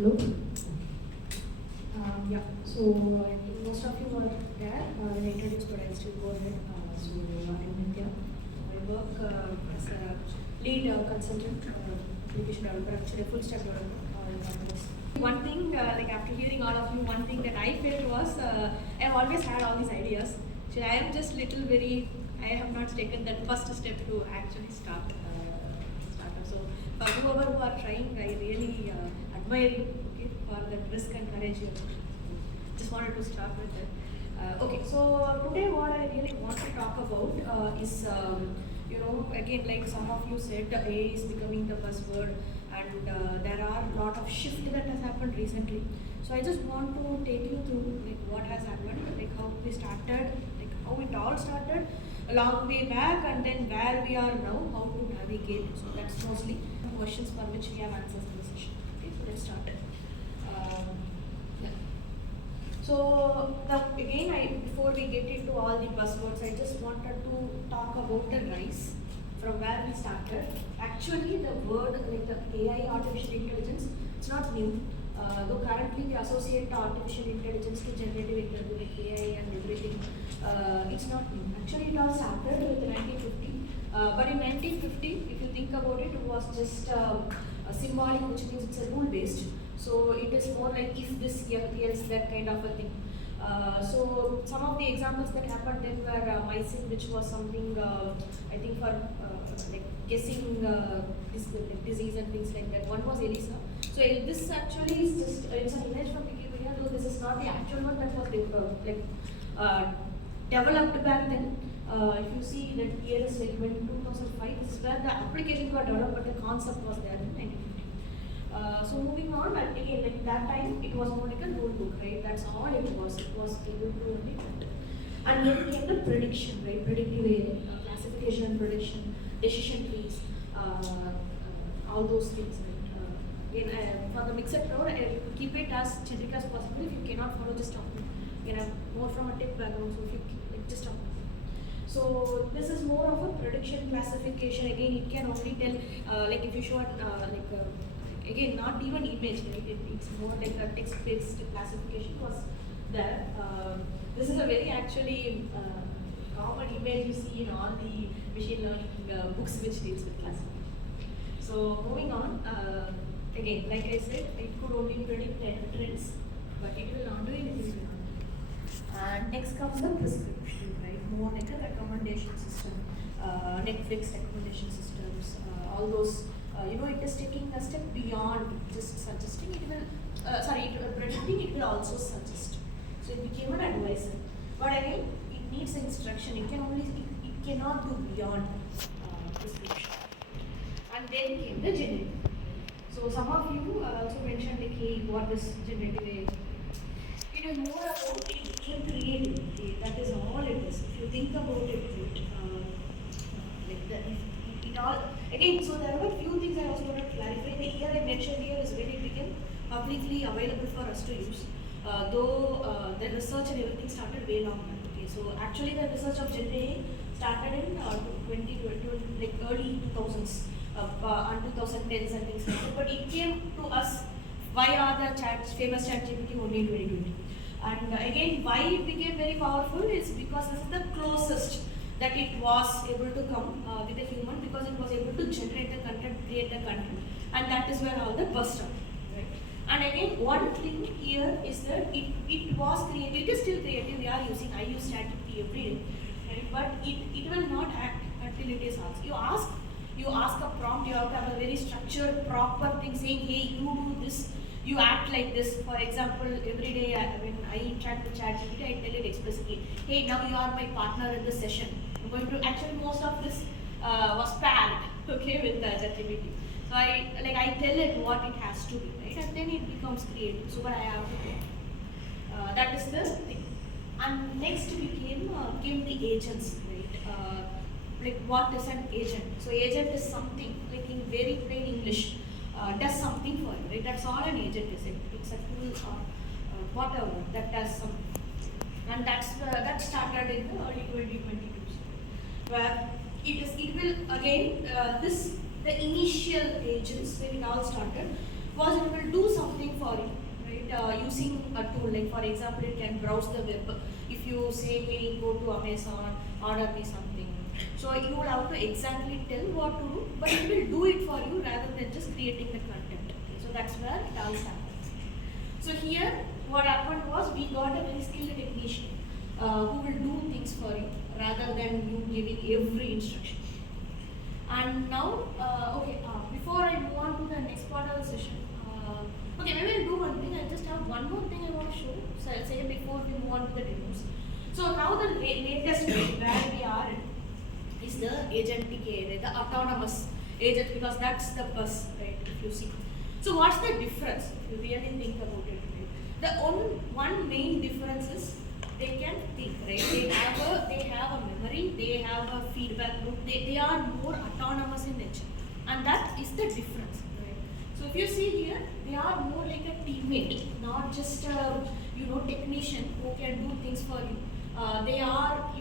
Hello. Yeah, so I think most of you are there. When I introduced, but I'll still go ahead. I'm Nithya. I work as a lead consultant, application developer, actually a full stack developer in ThoughtWorks. One thing, like after hearing all of you, one thing that I felt was I've always had all these ideas. So I am just little very, I have not taken that first step to actually start startup. So for whoever who are trying, I really admire you, okay, for that risk and courage you just wanted to start with it. Okay, so today what I really want to talk about is, again, like some of you said, AI is becoming the buzzword, and there are a lot of shift that has happened recently. So I just want to take you through like what has happened, like how we started, like how it all started a long way back, and then where we are now, how to navigate. So that's mostly questions for which we have answers in the session. Okay, so let's start. Yeah. So again, before we get into all the buzzwords, I just wanted to talk about the rise from where we started. Actually, the word like the AI, artificial intelligence, it's not new. Though currently we associate artificial intelligence to generative intelligence, like AI and everything, it's not new. Actually, it all started with 1950. But in 1950, if you think about it, it was just a symbolic, which means it's a rule-based. So it is more like if this, else that kind of a thing. So some of the examples that happened then were mycin, which was something I think for like guessing this, like disease and things like that. One was ELISA. So this actually is just it's an image from Wikipedia, though this is not the actual one that was developed back then. If you see that year is like when 2005, this is where the application got developed, but the concept was there in 1950. So moving on, and again, like that time, it was more like a rule book, right? That's all it was. It was able to only and then came the prediction, right? Predictive AI, classification and prediction, decision trees, all those things, right? Again, for the mixed crowd, keep it as generic as possible. If you cannot follow, just stop. You can have more from a tech background, so if you like, just stop. So this is more of a prediction classification. Again, it can only tell, like if you show again, not even image, right? It's more like a text-based classification was there. This is a very actually common image you see in all the machine learning books which deals with classification. So moving on, again, like I said, it could only predict trends, but it will not do anything beyond that. And next comes the prescription, right? More like a recommendation system, Netflix recommendation systems, all those. It is taking a step beyond just suggesting. It will, predicting. It will also suggest. So it became an advisor. But again, it needs instruction. It cannot do beyond prescription. And then came the generative. So some of you also mentioned like, hey, what is generative AI? It is more about creativity. That is all it is. If you think about it, like that. It all again, so there were few things I also want to clarify. The year I mentioned here is when it became publicly available for us to use. Though the research and everything started way long back. Okay, so actually the research of Gen AI started in 2020, like early 2000s, and 2010s and things like that. But it came to us via the famous ChatGPT only in 2020. And again, why it became very powerful is because this is the closest that it was able to come with a human, because it was able to generate the content, create the content, and that is where all the buzz started, right? And again, one thing here is that it was creative, it is still creative. I use ChatGPT every day, right? But it will not act until it is asked. You ask a prompt, you have to have a very structured, proper thing saying, hey, you do this, you act like this. For example, every day when I interact with ChatGPT, I tell it explicitly, hey, now you are my partner in the session. I'm going to, actually most of this was packed, okay, with ChatGPT. So I tell it what it has to be, right? And then it becomes creative. So what I have to do. That is the thing. And next came the agents, right? Like what is an agent? So agent is something, like in very plain English, does something for you, right? That's all an agent is. It's a tool or whatever that does something. And that started in the early 2022, where it will again the initial agents when it all started because it will do something for you, right? Using a tool, like for example, it can browse the web. If you say, hey, go to Amazon, order me something. So you will have to exactly tell what to do, but it will do it for you rather than just creating the content. Okay? So that's where it all happens. So here, what happened was we got a very skilled technician who will do things for you rather than you giving every instruction. And now, before I move on to the next part of the session, okay, maybe I'll do one thing. I just have one more thing I want to show. So I'll say before we move on to the demos. So now the latest where we are in is the agentic AI, the autonomous agent, because that's the bus, right? If you see. So what's the difference? If you really think about it, right? The one main difference is they can think, right? They have a memory, they have a feedback loop, they are more autonomous in nature. And that is the difference, right? So if you see here, they are more like a teammate, not just a technician who can do things for you. They are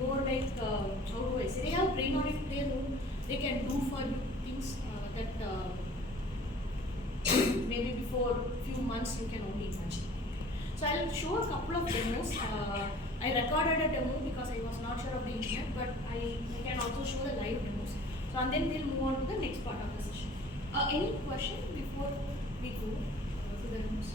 more like how do I say? They have brain on it. They can do for you things that maybe before few months you can only imagine. So I'll show a couple of demos. I recorded a demo because I was not sure of the internet, but I can also show the live demos. So and then we'll move on to the next part of the session. Any question before we go to the demos?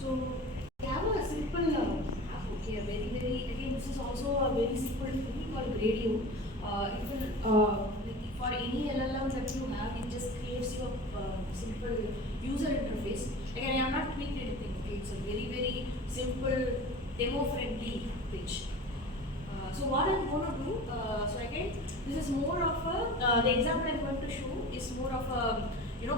So we have a simple app, okay, again this is also a very simple tool called Radio. It will, for any LLM that you have, it just creates you a simple user interface. Again, I am not tweaking anything, okay, it's a very simple demo-friendly page. So what I'm going to do, so again, this is more of a, the example I'm going to show is more of a,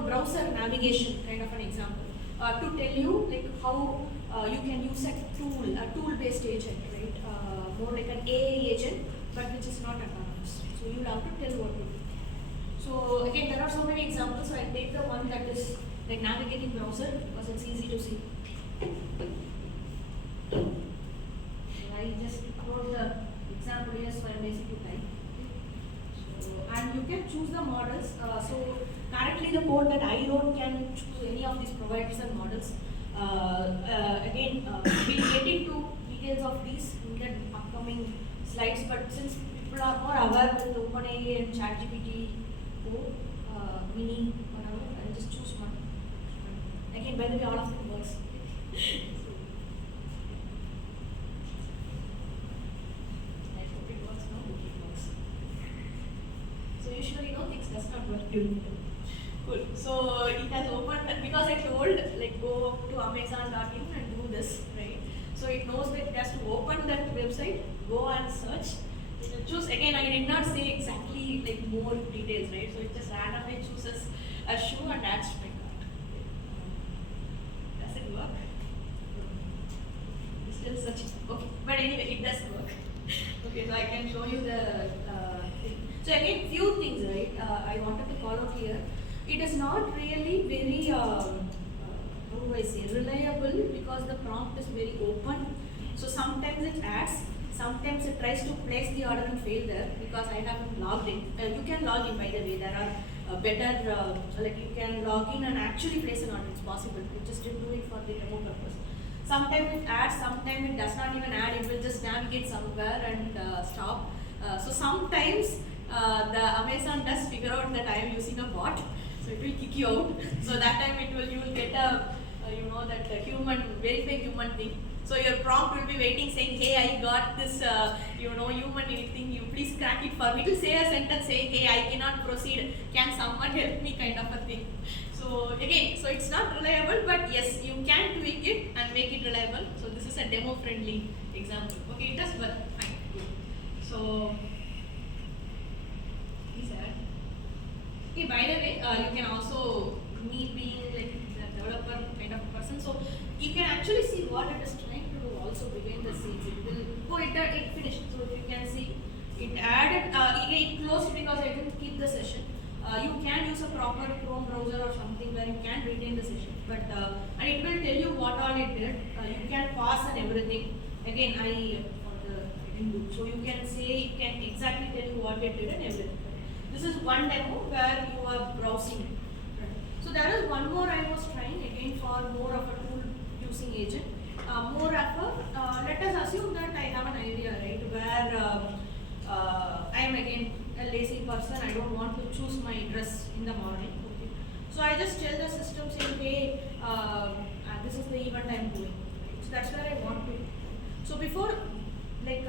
browser navigation kind of an example. To tell you like how you can use a tool-based agent, right? More like an AI agent, but which is not autonomous. So you have to tell what to do. So again, there are so many examples. So I'll take the one that is like navigating browser because it's easy to see. So I just wrote the example here, so I'm basically type. So and you can choose the models. So currently the code that I wrote can choose any of these providers and models. Again, we'll get into details of these in the upcoming slides, but since people are more aware with OpenAI and ChatGPT, Mini, whatever, I'll just choose one. Again, by the way, all of them works. I hope it works now. It works. So usually, things does not work during the cool. So it has opened because I told go to Amazon.in and do this, right? So it knows that it has to open that website, go and search. It will choose again. I did not say exactly more details, right? So it just randomly chooses a shoe and adds to my cart. Does it work? It's still searching. Okay, but anyway, it does work. Okay, so I can show you the thing. So again, few things, right? I wanted to call out here. It is not really very, reliable because the prompt is very open. So sometimes it adds, sometimes it tries to place the order and fail there because I haven't logged in. You can log in, by the way. There are better, you can log in and actually place an order. It's possible. You just didn't do it for the demo purpose. Sometimes it adds, sometimes it does not even add. It will just navigate somewhere and stop. So sometimes the Amazon does figure out that I am using a bot. So it will kick you out. So that time you will get a verify human thing. So your prompt will be waiting saying, hey, I got this human thing, you please crack it for me. It will say a sentence saying, hey, I cannot proceed, can someone help me, kind of a thing. So again, so it's not reliable, but yes, you can tweak it and make it reliable. So this is a demo friendly example. Okay, it does work, fine, good. So okay, by the way, you can also, me being the developer kind of person, so you can actually see what it is trying to do also behind the scenes. It will, oh, it finished. So if you can see, it added, it closed because I didn't keep the session. You can use a proper Chrome browser or something where you can retain the session, but and it will tell you what all it did. You can pause and everything. Again, I didn't do. So you can say, it can exactly tell you what it did and everything. This is one demo where you are browsing it. So there is one more I was trying again for more of a tool using agent. More of a, let us assume that I have an idea, right, where I am again a lazy person, I don't want to choose my dress in the morning. Okay. So I just tell the system saying, hey, this is the event I am doing. Right. So that's where I want to. So before like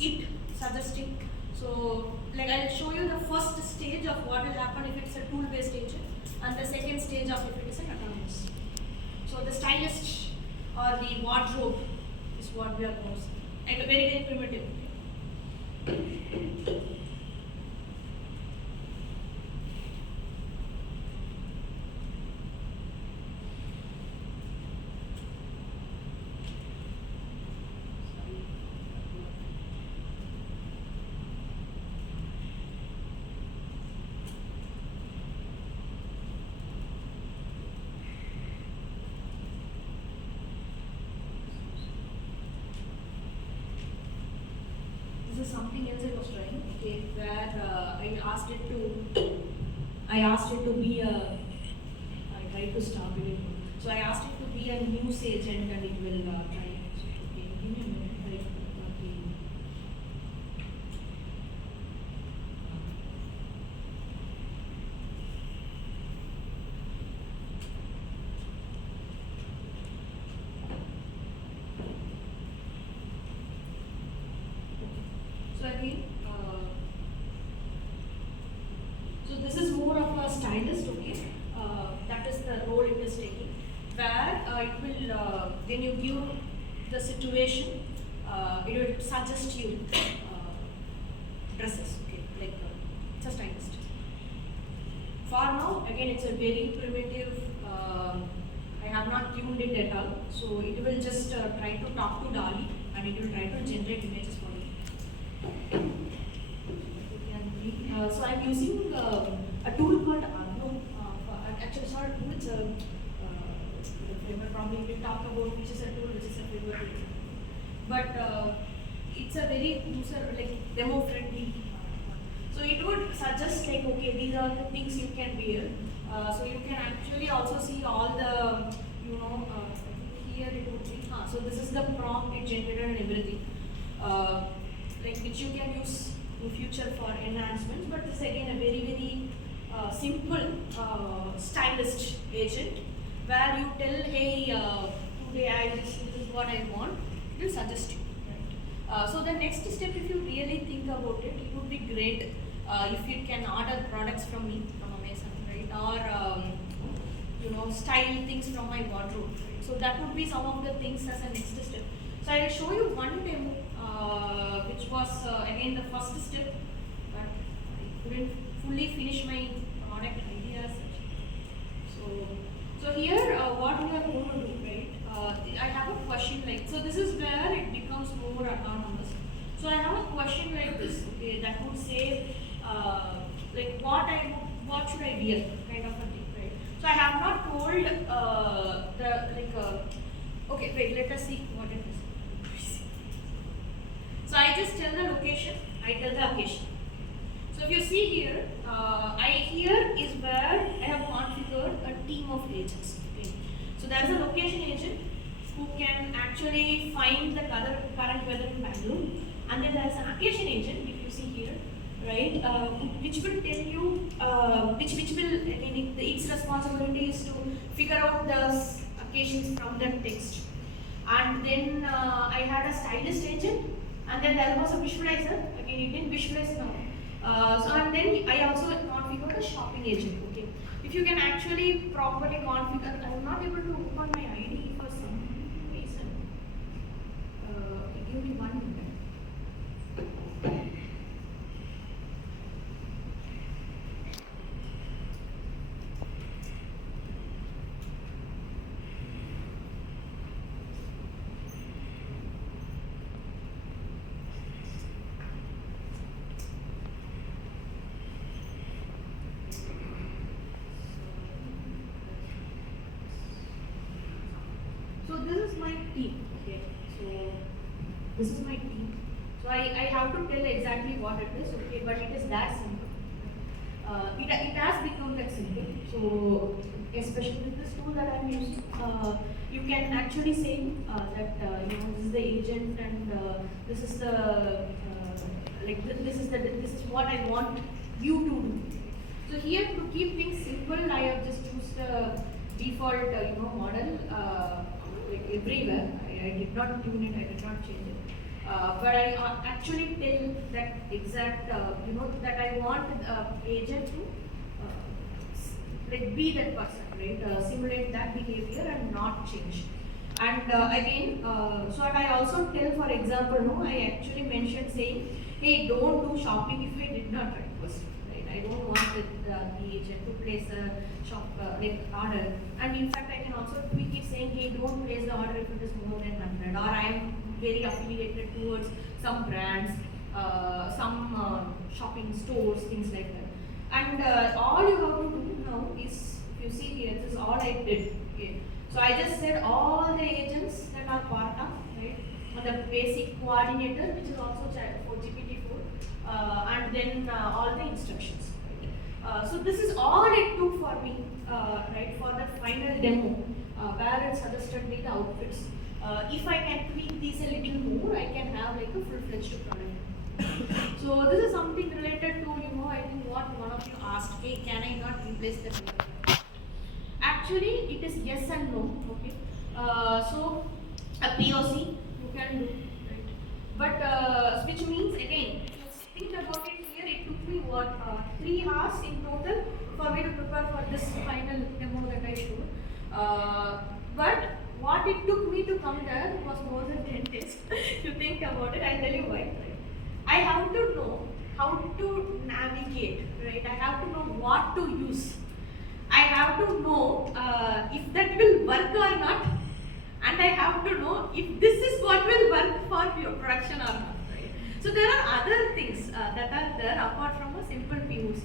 it suggesting, so like I'll show you the first stage of what will happen if it's a tool-based agent, and the second stage of if it is an autonomous. So the stylist or the wardrobe is what we are going to see. Like a very, very primitive. This is something else I was trying, okay, where I asked it to be a, I tried to stop it. So I asked it to be a news agent and it will try it. So, okay, give me a minute. So again, so this is more of a stylist, okay. That is the role it is taking, where it will, when you give the situation, it will suggest you dresses, okay, like it's a stylist. For now, again, it's a very primitive, I have not tuned it at all, so it will just try to talk to DALL-E and it will try to generate images for you. So I'm using a tool called Arno. Actually, it's not a tool, it's a framework. Probably we'll talk about which is a tool, which is a framework. But it's a very user, like demo friendly. So it would suggest like, okay, these are the things you can wear. So you can actually also see all the, you know, here it would be. So this is the prompt it generated and everything. Like which you can use in future for enhancements, but this is again a very, very simple stylist agent where you tell, hey, today this is what I want, it will suggest you. Right? So the next step, if you really think about it, it would be great if you can order products from me, from Amazon, right? Or you know, style things from my wardrobe. Right? So that would be some of the things as a next step. So I will show you one demo, which was again the first step, but I couldn't fully finish my product ideas. So here what we are going to do, right? I have a question like, so this is where it becomes more autonomous. So I have a question like this, okay, that would say like what should I wear, kind of a thing, right? So I have not told okay, wait, let us see what it is. So I just tell the location, I tell the occasion. So if you see here, here is where I have configured a team of agents. Okay. So there is a location agent who can actually find the current weather in Bangalore, and then there is an occasion agent, if you see here, right, which will tell you, which will, again, its responsibility is to figure out the occasions from the text. And then I had a stylist agent, and then there was a visualizer. Again, it didn't visualize now. So and then I also configured a shopping agent. Okay, if you can actually properly configure, I am not able to open my ID for some reason. Give me 1 minute. this is my team. Okay, so this is my team. So I have to tell exactly what it is. Okay, but it is that simple. It has become that simple. So especially with this tool that I'm using, you can actually say that this is the agent and this is the this is what I want you to do. So here, to keep things simple, I have just used a default model like everywhere. I did not tune it, I did not change it. But I actually tell that exact that I want agent to be that person, right? Simulate that behavior and not change. And again, so I also tell, for example, I actually mentioned saying, hey, don't do shopping if I did not request, right? I don't want the agent to place a order. And in fact, I can also tweak it saying, hey, don't place the order if it is more than 100, or I am very affiliated towards some brands, some shopping stores, things like that. And all you have to do now is, if you see here, this is all I did. Okay. So I just said all the agents that are part of, right, the basic coordinator, which is also for GPT-4, and then all the instructions. Right. So this is all it took for me, right, for the final demo, where it suggested me the outfits. If I can tweak these a little more, I can have like a full-fledged product. So this is something related to, I think what one of you asked, hey, can I not replace the developer? Actually, it is yes and no, okay. So a POC you can do, right? But which means, again, think about it here, it took me 3 hours in total for me to prepare for this final demo that I showed. But what it took me to come there was more than 10 days. If you think about it, I'll tell you why. Right? I have to know how to navigate, right? I have to know what to use. I have to know if that will work or not, and I have to know if this is what will work for your production or not. Right? So there are other things that are there apart from a simple POC.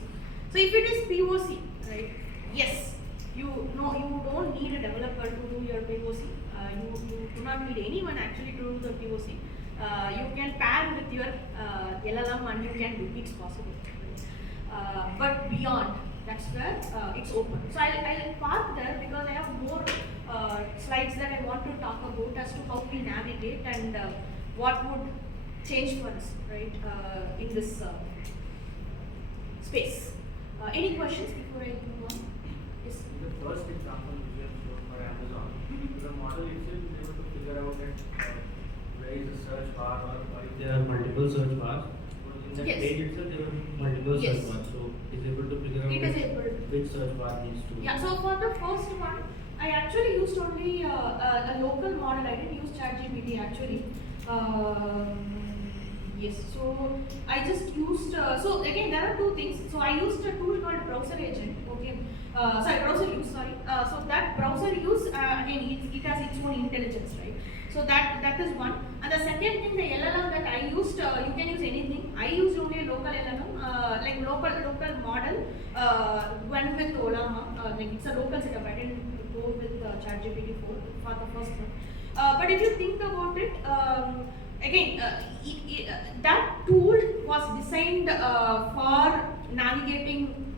So if it is POC, right? Yes, you don't need a developer to do your POC. You do not need anyone actually to do the POC. You can pair with your LLM and you can do it. It's possible. Right? But beyond, that's where it's open. So I'll park there because I have more slides that I want to talk about as to how we navigate and what would change for us, right, in this space. Any questions before I move on? Yes. The first example we have shown for Amazon, the model itself is able to figure out that where is the search bar or if there are multiple search bars. In that page itself, there are multiple search bars. So it is able to figure out which search bar needs to. Yeah, so for the first one, I actually used only a local model. I didn't use ChatGPT actually. Yes, so I just used, so again there are two things. So I used a tool called browser agent, okay, browser use, sorry. So that browser use, again it has its own intelligence, right? So that is one. And the second thing, the LLM that I used, you can use anything. I used only a local LLM, like local model, went with Olama, like it's a local setup. I didn't go with ChatGPT for the first one. But if you think about it, again, that tool was designed for navigating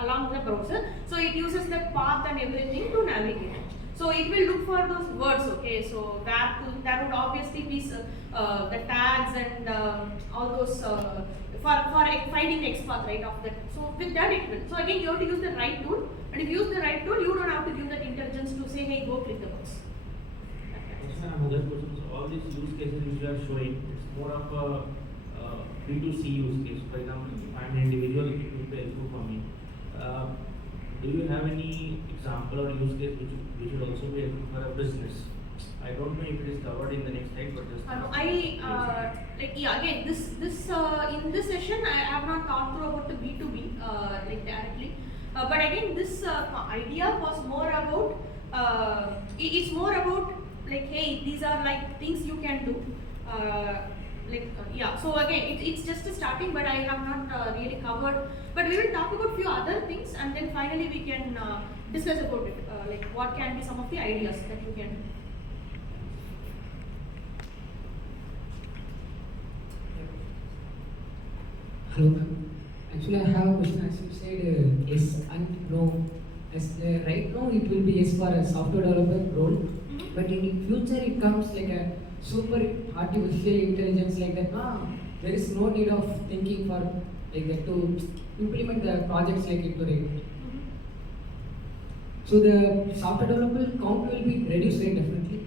along the browser. So it uses the path and everything to navigate. So it will look for those words, okay. So there would obviously be the tags and all those for finding the XPath, right, of that. So with that it will. So again, you have to use the right tool, and if you use the right tool, you don't have to give that intelligence to say, hey, go click the box. Another question. So all these use cases which you are showing, it's more of a B2C use case. For example, if I'm an individual, it will be helpful for me. Do you have any example or use case which will also be helpful for a business? I don't know if it is covered in the next slide, but just again, this in this session I have not talked about the B2B directly, but again this idea was more about it's more about like, hey, these are like things you can do. So again, it's just a starting, but I have not really covered. But we will talk about few other things, and then finally we can discuss about it, like what can be some of the ideas that you can do. Hello, ma'am. Actually, I have a question. As you said, yes and no. As right now, it will be yes for a software developer role, but in future, it comes like a super artificial intelligence like that. There is no need of thinking for like that to implement the projects like it. So the software developer count will be reduced, right? Definitely.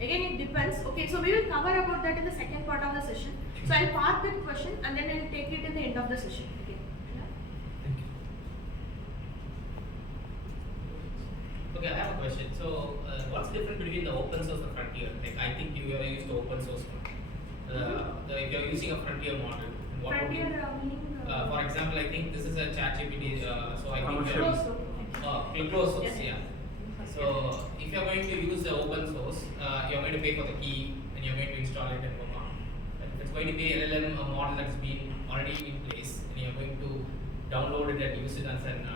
Again, it depends. Okay, so we will cover about that in the second part of the session. So I'll park that question and then I'll take it in the end of the session. Okay. Yeah? Thank you. Okay, I have a question. So, what's the difference between the open source and frontier? Like, I think you have used the open source one. If you're using a frontier model, what would you? Frontier meaning. For example, I think this is a ChatGPT. So I think Close source. closed source. Yes. Yeah. So if you're going to use the open source, you're going to pay for the key and you're going to install it and go on. But if it's going to be LLM, a model that's been already in place, and you're going to download it and use it as an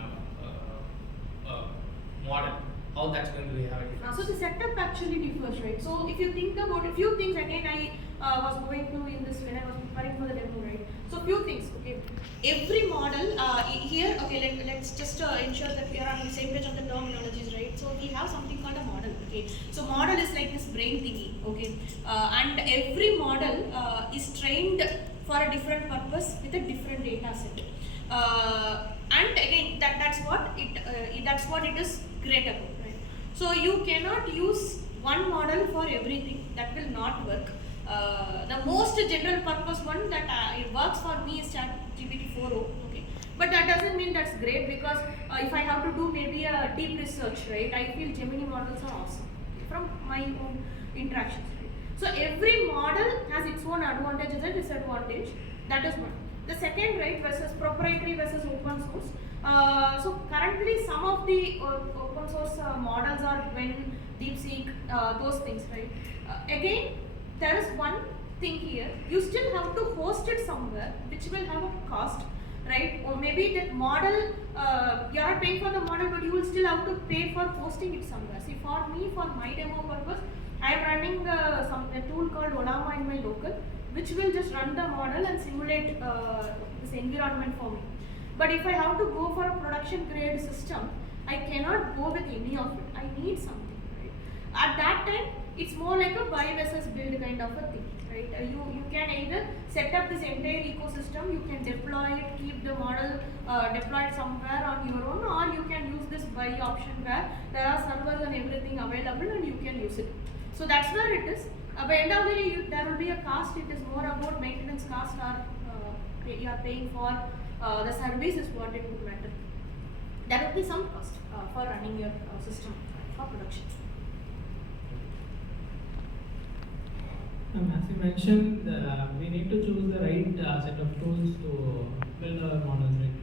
model, how that's going to have a difference? So the setup actually differs, right? So if you think about a few things, again I was going to in this when I was preparing for the demo, right? So few things, okay. Every model here, okay, let's just ensure that we are on the same page on the terminologies, right? So we have something called a model, okay. So model is like this brain thingy, okay, and every model is trained for a different purpose with a different data set. And again, that's what it is great about, right? So you cannot use one model for everything. That will not work. The most general purpose one that it works for me is ChatGPT 4.0. Okay, but that doesn't mean that's great because if I have to do maybe a deep research, right? I feel Gemini models are awesome from my own interactions. Right? So every model has its own advantages and disadvantage. That is one. The second, right, versus proprietary versus open source. So currently, some of the open source models are when DeepSeek, those things, right? Again, there is one thing here. You still have to host it somewhere, which will have a cost, right? Or maybe that model, you are paying for the model, but you will still have to pay for hosting it somewhere. See, for me, for my demo purpose, I am running a tool called Olama in my local, which will just run the model and simulate this environment for me. But if I have to go for a production grade system, I cannot go with any of it. I need something, right? At that time, it's more like a buy versus build kind of a thing, right? You can either set up this entire ecosystem, you can deploy it, keep the model deployed somewhere on your own, or you can use this buy option where there are servers and everything available and you can use it. So that's where it is. By end of the day, there will be a cost. It is more about maintenance cost or you are paying for the service is what it would matter. There will be some cost for running your system for production. As you mentioned, we need to choose the right set of tools to build our models, right?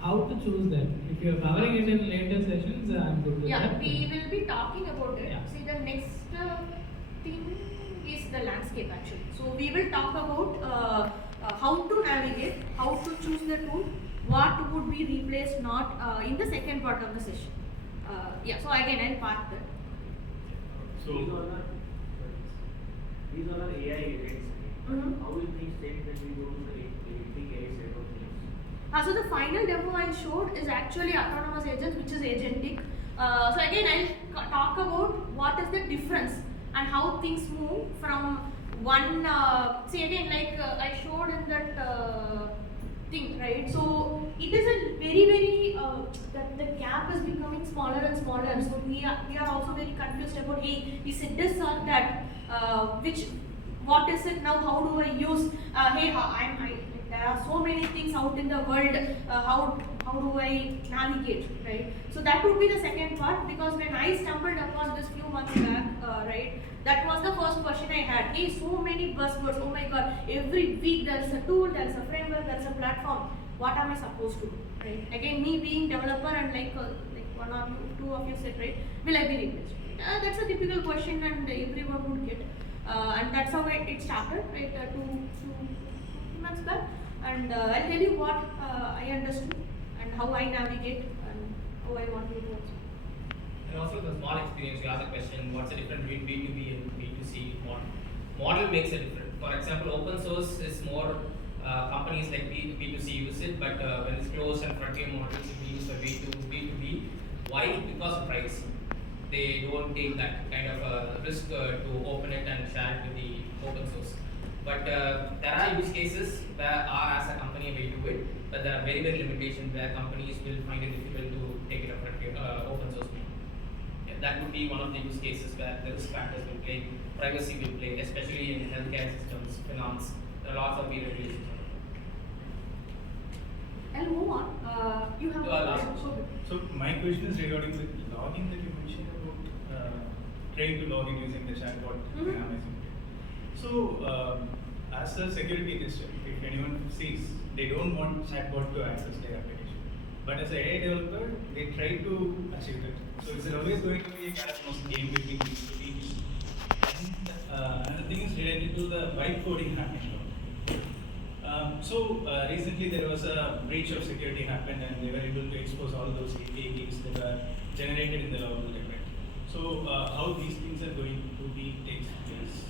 How to choose them? If you are covering it in later sessions, I'm good with that. Yeah, we will be talking about it. Yeah. See, the next thing is the landscape actually. So we will talk about how to navigate, how to choose the tool, what would be replaced, not in the second part of the session. Yeah, so again, I'll park that. So these are AI agents. How will things change when we go to the big AI side of things? So the final demo I showed is actually autonomous agents, which is agentic. So again, I'll talk about what is the difference and how things move from one. See again, like I showed in that thing, right? So it is a very the gap is becoming smaller and smaller. So we are also very confused about, hey, is it this or that? What is it now? How do I use? There are so many things out in the world. How do I navigate, right? So that would be the second part, because when I stumbled upon this few months back, right, that was the first question I had. Hey, so many buzzwords. Oh my God! Every week there is a tool, there is a framework, there is a platform. What am I supposed to do, right? Again, me being developer and like one or two of you said, right? Will I be replaced? That's a typical question, and everyone would get. And that's how it started, right? Two months back. And I'll tell you what I understood and how I navigate and how I want to do it. And also the small experience, you asked a question, what's the difference between B2B and B2C model? Model makes a difference. For example, open source is more companies like B2C use it, but when it's closed and frontier models it be used for B2B. Why? Because of privacy. They don't take that kind of risk to open it and share it with the open source. But there are use cases where as a company we do it, but there are very limitations where companies will find it difficult to take it up open source. Yeah, that would be one of the use cases where the risk factors will play, privacy will play, especially in healthcare systems, finance. There are lots of regulations. I'll move on. You have last So my question is regarding the logging that you mentioned about trying to log in using the chatbot in Amazon. So as a security tester, if anyone sees, they don't want chatbot to access their application. But as an AI developer, they try to achieve that. So is it always going to be a cat-and-mouse game between these two teams? And another thing is related to the vibe coding happening. Recently there was a breach of security happened and they were able to expose all those API keys that were generated in the loggable record. So how these things are going to be takes place?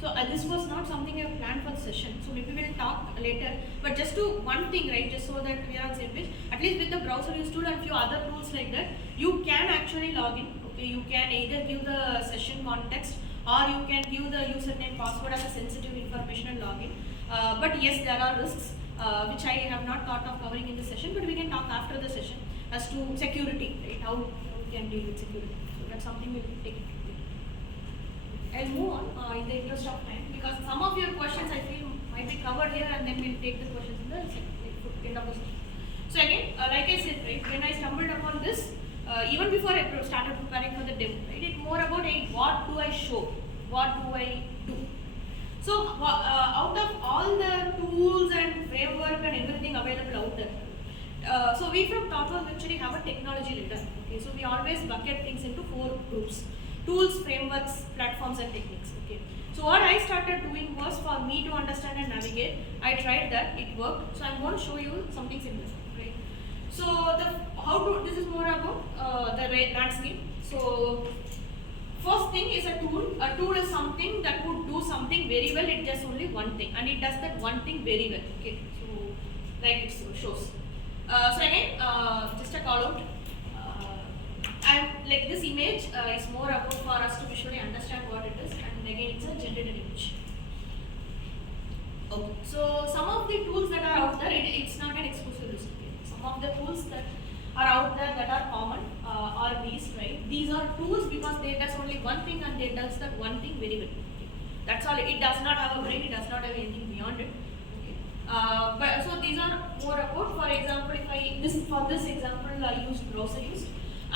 So this was not something I planned for the session, so maybe we'll talk later. But just to one thing, right, just so that we are on the same page, at least with the browser use tool and few other tools like that, you can actually log in. Okay, you can either give the session context or you can give the username password as a sensitive information and login. But yes, there are risks which I have not thought of covering in the session, but we can talk after the session as to security, right? How we can deal with security. So that's something we will take. I'll move on in the interest of time because some of your questions I feel might be covered here and then we'll take the questions in the end of the session. So again, like I said, right, when I stumbled upon this, even before I started preparing for the demo, right, it's more about what do I show, what do I do. So out of all the tools and framework and everything available out there, so we from ThoughtWorks actually have a technology leader. Okay, so we always bucket things into 4 groups: tools, frameworks, platforms, and techniques. Okay. So what I started doing was for me to understand and navigate. I tried that, it worked. So I'm going to show you something similar, right? So this is more about the landscape. So first thing is a tool. A tool is something that would do something very well. It does only one thing, and it does that one thing very well. Okay. So like it shows. So again, just a call out. Like this image is more about for us to visually understand what it is, and again it's a generated image. Okay. So some of the tools that are out there, it's not an exclusive list. Okay. Some of the tools that are out there that are common are these, right? These are tools because they does only one thing and they does that one thing very well. Okay. That's all. It does not have a brain. It does not have anything beyond it. Okay. But so these are more about, for example, if for this example I used browser use.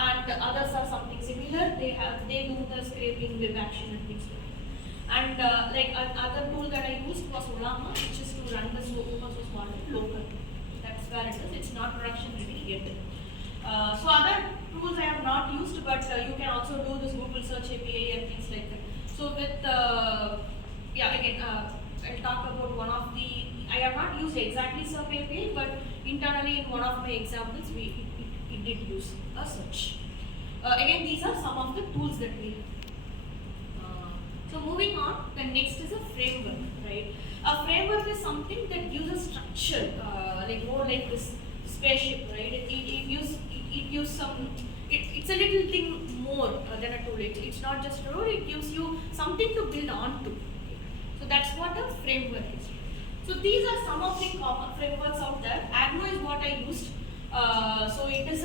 And others are something similar. They do the scraping, web action, and things like that. And like another tool that I used was Ulama, which is to run the open source model local. That's where it is. It's not production ready yet. So other tools I have not used, but you can also do this Google Search API and things like that. So with again, I'll talk about one of the. I have not used exactly SERP API, but internally in one of my examples, it did use a search. Again, these are some of the tools that we have. So moving on, the next is a framework, right? A framework is something that gives a structure, like more like this spaceship, right? It gives some. It's a little thing more than a tool. It's not just a tool. It gives you something to build onto. So that's what a framework is. So these are some of the common frameworks out there. Agno is what I used. So it is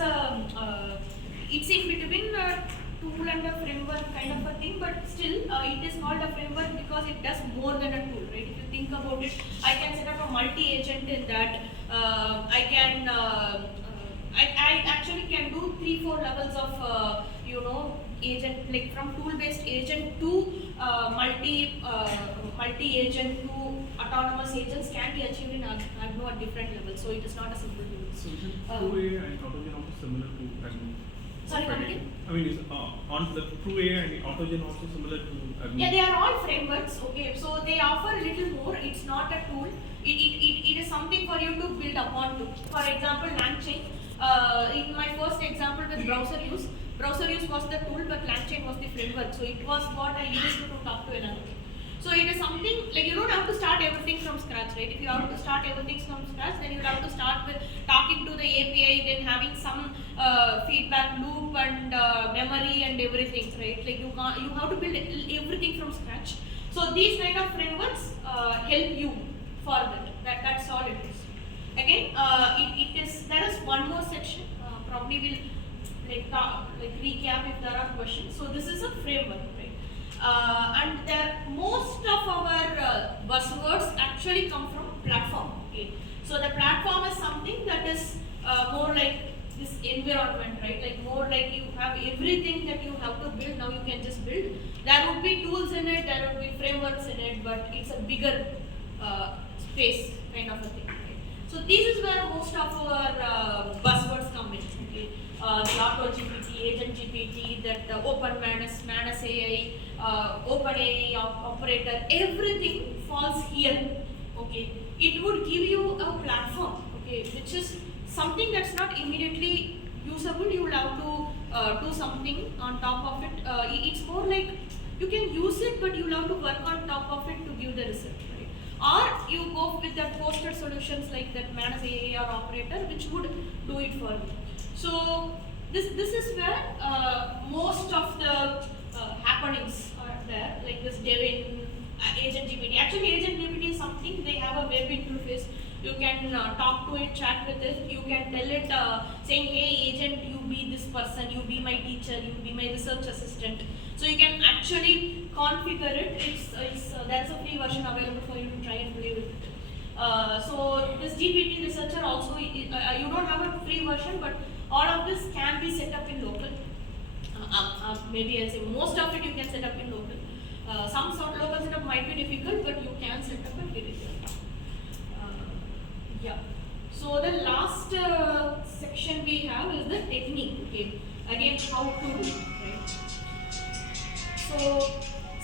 it's in between a tool and a framework kind of a thing, but still it is called a framework because it does more than a tool, right? If you think about it, I can set up a multi-agent in that. I actually can do 3-4 levels of agent, like from tool-based agent to multi-agent to autonomous agents can be achieved in Agno at different levels. So it is not a simple tool. So is True AI and Autogen also similar to Agno? Sorry, come again? I mean, is on the True AI and Autogen also similar to Agno? Yeah, they are all frameworks. Okay, so they offer a little more. It's not a tool. It is something for you to build upon to. For example, LangChain. In my first example with browser use was the tool, but LangChain was the framework. So it was what I used to talk to a language. So it is something like you don't have to start everything from scratch, right? If you have to start everything from scratch, then you have to start with talking to the API, then having some feedback loop and memory and everything, right? Like you have to build everything from scratch. So these kind of frameworks help you for that's all it is. Again, there is one more section. Probably will like recap if there are questions. So this is a framework, right? And most of our buzzwords actually come from platform. Okay, so the platform is something that is more like this environment, right? Like more like you have everything that you have to build. Now you can just build. There would be tools in it, there would be frameworks in it, but it's a bigger space kind of a thing. Right? So this is where most of our buzzwords come in. Okay, the Auto-GPT, Agent-GPT, that Open Manus AI. OpenAI operator, everything falls here. Okay, it would give you a platform. Okay, which is something that's not immediately usable. You will have to do something on top of it. It's more like you can use it, but you will have to work on top of it to give the result. Right? Or you go with the hosted solutions like that Manus AI or operator, which would do it for you. So this is where most of the happenings are there, like this Devin, Agent-GPT. Actually, Agent-GPT is something, they have a web interface. You can talk to it, chat with it. You can tell it, saying, hey agent, you be this person, you be my teacher, you be my research assistant. So you can actually configure it. There's a free version available for you to try and play with it. So this GPT researcher also, you don't have a free version, but all of this can be set up in local. Maybe I'll say most of it you can set up in local. Some sort of local setup might be difficult, but you can set up and get it done. Yeah. So the last section we have is the technique. Okay. Again, how to do, right? So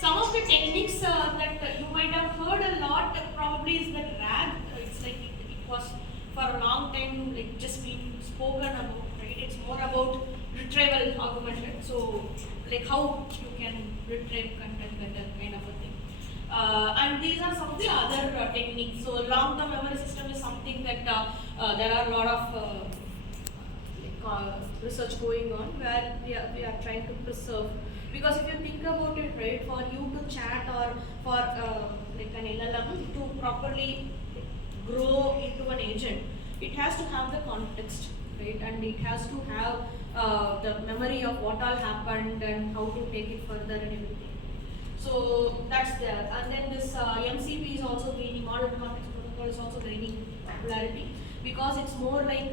some of the techniques that you might have heard a lot probably is the RAG. It's like it was for a long time like just been spoken about, right? It's more about retrieval augmented. So like how you can retrieve content better, kind of a thing. And these are some of the other techniques. So long-term memory system is something that there are a lot of research going on where we are trying to preserve. Because if you think about it, right, for you to chat or for like an LLM to properly grow into an agent, it has to have the context, right, and it has to have the memory of what all happened and how to take it further and everything. So that's there. And then this MCP is also gaining, model context protocol is also gaining popularity because it's more like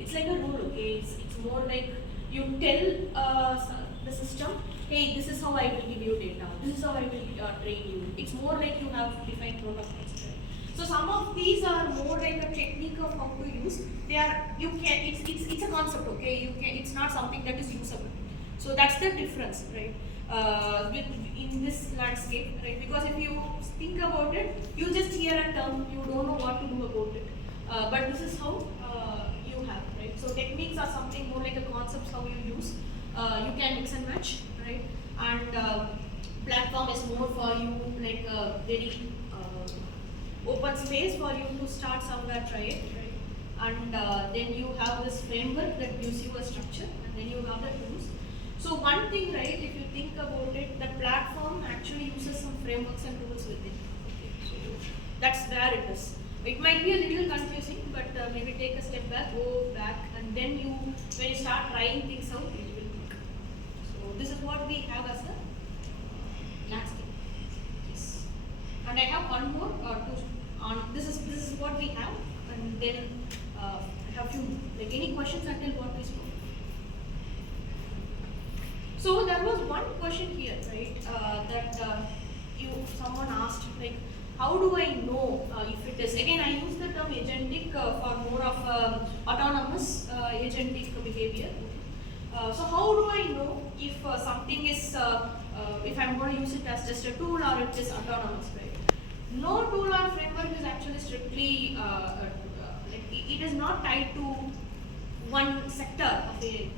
it's like a rule. Okay, it's more like you tell the system, hey, this is how I will give you data. This is how I will train you. It's more like you have defined protocols. Right? So some of these are more like a technique of how to use. They are it's a concept. Okay, it's not something that is usable. So that's the difference, right? In this landscape, right? Because if you think about it, you just hear a term, you don't know what to do about it. But this is how you have, right? So techniques are something more like a concept how you use. You can mix and match, right? And platform is more for you like a very open space for you to start somewhere, try it, right? And then you have this framework that gives you a structure, and then you have the tools. So one thing, right, if you think about it, the platform actually uses some frameworks and tools within. Okay, so that's where it is. It might be a little confusing, but maybe take a step back, go back, and then when you start trying things out, it will click. So this is what we have as a landscape. Yes. And I have one more this is what we have, and then I have few like any questions until what we spoke. So there was one question here, right? That someone asked, like, how do I know if it is? Again, I use the term agentic for more of autonomous agentic behavior. So how do I know if something is, if I'm going to use it as just a tool or it is autonomous, right? No tool or framework is actually strictly like it is not tied to one sector of a.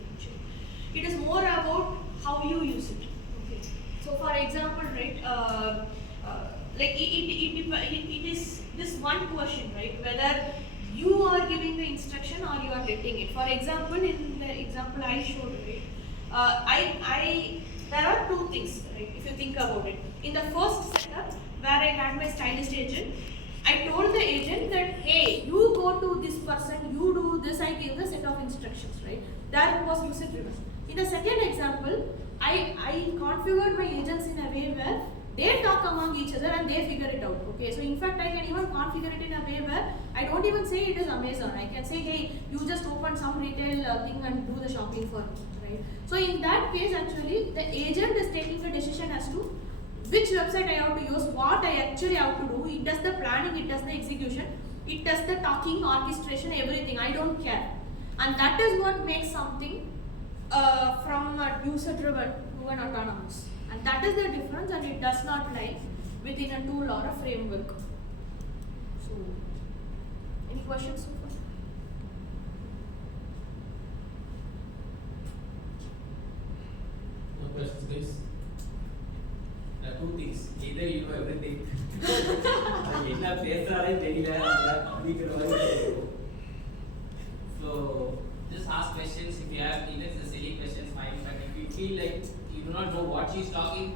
It is more about how you use it. Okay. So, for example, right, like it is this one question, right? Whether you are giving the instruction or you are getting it. For example, in the example I showed, right? There are two things, right? If you think about it. In the first setup, where I had my stylist agent, I told the agent that, hey, you go to this person, you do this, I gave the set of instructions, right? That was user driven. In the second example, I configured my agents in a way where they talk among each other and they figure it out. Okay, so in fact, I can even configure it in a way where I don't even say it is Amazon. I can say, hey, you just open some retail thing and do the shopping for me, right? So in that case, actually, the agent is taking the decision as to which website I have to use, what I actually have to do. It does the planning, it does the execution, it does the talking, orchestration, everything. I don't care. And that is what makes something from a user-driven to an autonomous. And that is the difference, and it does not lie within a tool or a framework. So, any questions so far? No questions, guys? There are two things. Either you know everything. என்ன பேசுறாரே தெரியல அப்படிங்கிற மாதிரி இருக்கும். So just ask questions if you have, even if it's a silly questions, fine. But if you feel like you do not know what she's talking,